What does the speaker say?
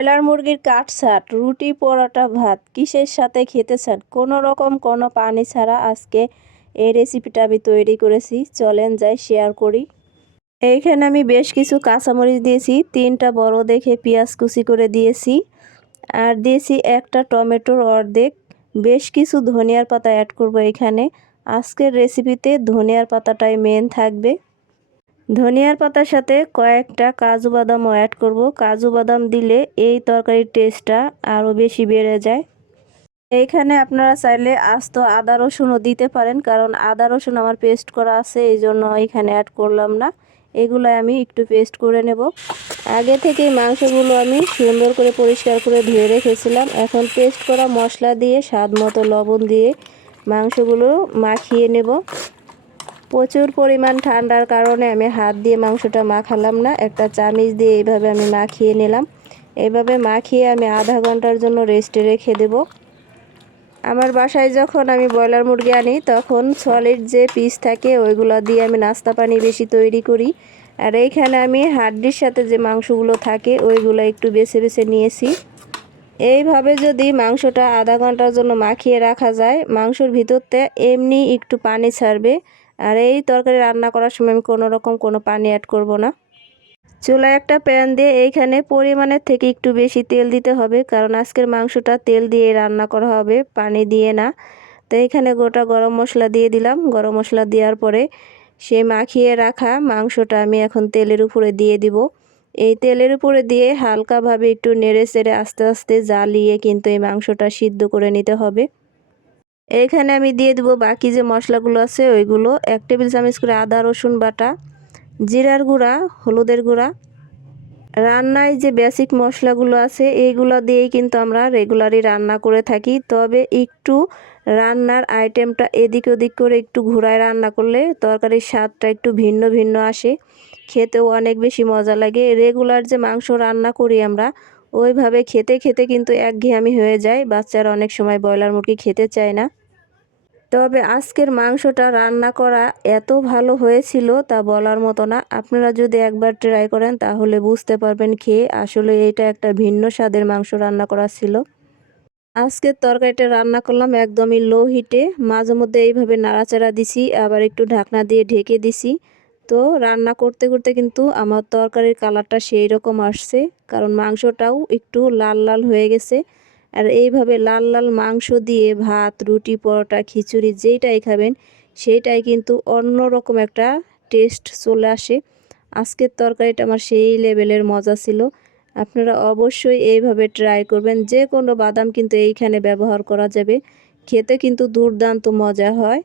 Broiler মুরগির কাটসাট রুটি, পরোটা, ভাত কিসের সাথে খেতে চান? কোনো রকম কোনো পানি ছাড়া আজকে এই রেসিপিটা আমি তৈরি করেছি। চলেন যাই শেয়ার করি। এইখানে আমি বেশ কিছু কাঁচামরিচ দিয়েছি, তিনটা বড় দেখে পেঁয়াজ কুচি করে দিয়েছি। আর দিয়েছি একটা টমেটোর অর্ধেক। বেশ কিছু ধনিয়ার পাতা অ্যাড করব এখানে। আজকের রেসিপিতে ধনিয়ার পাতাটাই মেন থাকবে। ধনিয়ার পাতার সাথে কয়েকটা কাজু বাদামও অ্যাড করব। কাজু বাদাম দিলে এই তরকারির টেস্টটা আরও বেশি বেড়ে যায়। এইখানে আপনারা চাইলে আস্ত আদা রসুনও দিতে পারেন, কারণ আদা রসুন আমার পেস্ট করা আছে, এই জন্য এখানে অ্যাড করলাম না। এগুলো আমি একটু পেস্ট করে নেব। আগে থেকে মাংসগুলো আমি সুন্দর করে পরিষ্কার করে ধুয়ে রেখেছিলাম। এখন পেস্ট করা মশলা দিয়ে স্বাদ মতো লবণ দিয়ে মাংসগুলো মাখিয়ে নেব। প্রচুর পরিমাণ ঠান্ডার কারণে আমি হাত দিয়ে মাংসটা মাখালাম না। একটা চামিচ দিয়ে এইভাবে আমি মাখিয়ে নিলাম। এইভাবে মাখিয়ে আমি আধা ঘণ্টার জন্য রেস্টে রেখে দেব। আমার বাসায় যখন আমি ব্রয়লার মুরগি আনি, তখন সলিড যে পিস থাকে, ওইগুলো দিয়ে আমি নাস্তা পানি বেশি তৈরি করি। আর এইখানে আমি হাড্ডির সাথে যে মাংসগুলো থাকে, ওইগুলো একটু বেছে বেছে নিয়েছি। এইভাবে যদি মাংসটা আধা ঘণ্টার জন্য মাখিয়ে রাখা যায়, মাংসর ভিতরতে এমনি একটু পানি ছাড়বে। আর এই তরকারি রান্না করার সময় আমি কোনো রকম কোনো পানি অ্যাড করব না। চুলায় একটা প্যান দিয়ে এইখানে পরিমাণের থেকে একটু বেশি তেল দিতে হবে, কারণ আজকের মাংসটা তেল দিয়ে রান্না করা হবে, পানি দিয়ে না। তো এইখানে গোটা গরম মশলা দিয়ে দিলাম। গরম মশলা দেওয়ার পরে সে মাখিয়ে রাখা মাংসটা আমি এখন তেলের উপরে দিয়ে দিব। এই তেলের উপরে দিয়ে হালকাভাবে একটু নেড়ে চেড়ে আস্তে আস্তে জ্বালিয়ে কিন্তু এই মাংসটা সিদ্ধ করে নিতে হবে। এইখানে আমি দিয়ে দেবো বাকি যে মশলাগুলো আছে, ওইগুলো। এক টেবিল চামচ করে আদা, রসুন বাটা, জিরার গুঁড়া, হলুদের গুঁড়া। রান্নায় যে বেসিক মশলাগুলো আছে, এইগুলো দিয়েই কিন্তু আমরা রেগুলারই রান্না করে থাকি। তবে একটু রান্নার আইটেমটা এদিক ওদিক করে একটু ঘুরায় রান্না করলে তরকারির স্বাদটা একটু ভিন্ন ভিন্ন আসে। খেতেও অনেক বেশি মজা লাগে। রেগুলার যে মাংস রান্না করি আমরা, ওইভাবে খেতে খেতে কিন্তু একঘেয়ামি হয়ে যায়। বাচ্চারা অনেক সময় ব্রয়লার মুরগি খেতে চায় না। তবে আজকের মাংসটা রান্না করা এত ভালো হয়েছিল তা বলার মতো না। আপনারা যদি একবার ট্রাই করেন তাহলে বুঝতে পারবেন খেয়ে আসলে এটা একটা ভিন্ন স্বাদের মাংস রান্না করা ছিল। আজকের তরকারিটা রান্না করলাম একদমই লো হিটে। মাঝে মধ্যে এইভাবে নাড়াচাড়া দিছি, আবার একটু ঢাকনা দিয়ে ঢেকে দিছি। তো রান্না করতে করতে কিন্তু আমার তরকারির কালারটা সেই রকম আসছে, কারণ মাংসটাও একটু লাল লাল হয়ে গেছে। আর এইভাবে লাল লাল মাংস দিয়ে ভাত, রুটি, পরোটা, খিচুড়ি যেইটাই খাবেন, সেইটাই কিন্তু অন্য রকম একটা টেস্ট চলে আসে। আজকের তরকারিটা আমার সেই লেভেলের মজা ছিল। আপনারা অবশ্যই এইভাবে ট্রাই করবেন। যে কোনো বাদাম কিন্তু এইখানে ব্যবহার করা যাবে। খেতে কিন্তু দুর্দান্ত মজা হয়।